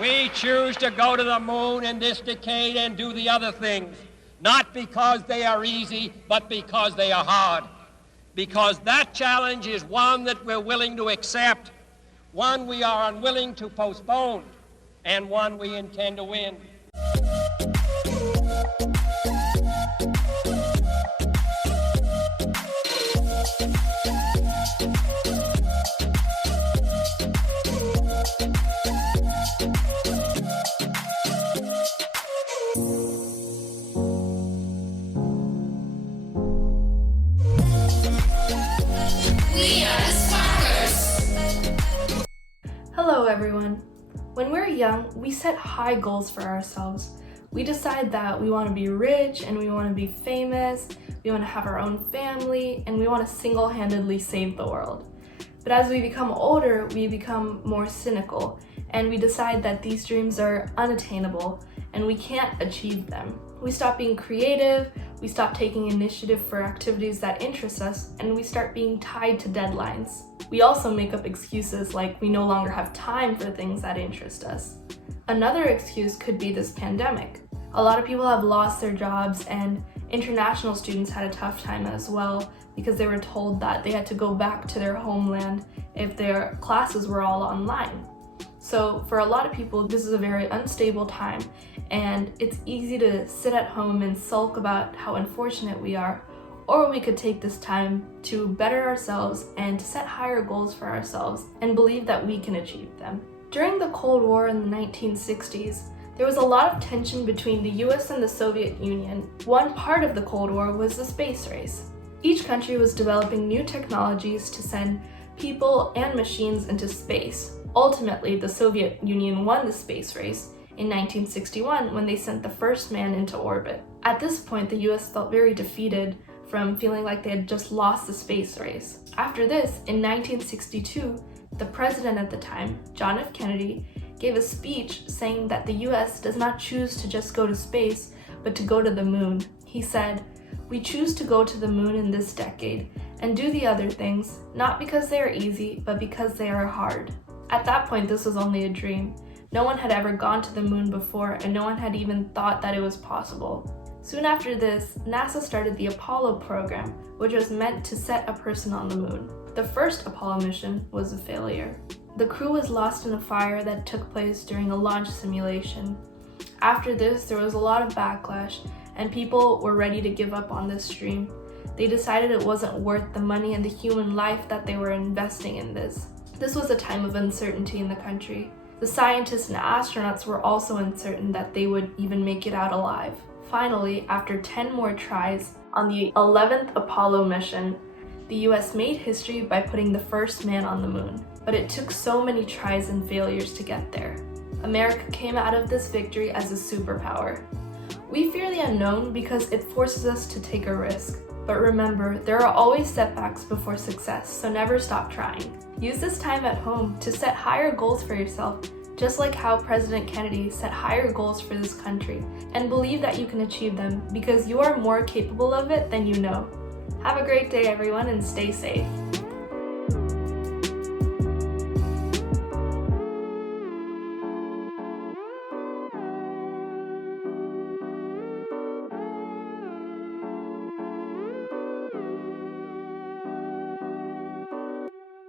We choose to go to the moon in this decade and do the other things, not because they are easy, but because they are hard. Because that challenge is one that we're willing to accept, one we are unwilling to postpone, and one we intend to win. Hello everyone. When we're young, we set high goals for ourselves. We decide that we want to be rich and we want to be famous, we want to have our own family, and we want to single-handedly save the world. But as we become older, we become more cynical and we decide that these dreams are unattainable and we can't achieve them. We stop being creative, we stop taking initiative for activities that interest us, and we start being tied to deadlines. We also make up excuses like we no longer have time for things that interest us. Another excuse could be this pandemic. A lot of people have lost their jobs, and international students had a tough time as well because they were told that they had to go back to their homeland if their classes were all online. So for a lot of people, this is a very unstable time, and it's easy to sit at home and sulk about how unfortunate we are, or we could take this time to better ourselves and to set higher goals for ourselves and believe that we can achieve them. During the Cold War in the 1960s, there was a lot of tension between the US and the Soviet Union. One part of the Cold War was the space race. Each country was developing new technologies to send people and machines into space. Ultimately, the Soviet Union won the space race in 1961 when they sent the first man into orbit. At this point, the US felt very defeated from feeling like they had just lost the space race. After this, in 1962, the president at the time, John F. Kennedy, gave a speech saying that the US does not choose to just go to space, but to go to the moon. He said, "We choose to go to the moon in this decade and do the other things, not because they are easy, but because they are hard." At that point, this was only a dream. No one had ever gone to the moon before, and no one had even thought that it was possible. Soon after this, NASA started the Apollo program, which was meant to set a person on the moon. The first Apollo mission was a failure. The crew was lost in a fire that took place during a launch simulation. After this, there was a lot of backlash, and people were ready to give up on this dream. They decided it wasn't worth the money and the human life that they were investing in this. This was a time of uncertainty in the country. The scientists and astronauts were also uncertain that they would even make it out alive. Finally, after 10 more tries, on the 11th Apollo mission, the US made history by putting the first man on the moon. But it took so many tries and failures to get there. America came out of this victory as a superpower. We fear the unknown because it forces us to take a risk. But remember, there are always setbacks before success, so never stop trying. Use this time at home to set higher goals for yourself, just like how President Kennedy set higher goals for this country, and believe that you can achieve them because you are more capable of it than you know. Have a great day, everyone, and stay safe.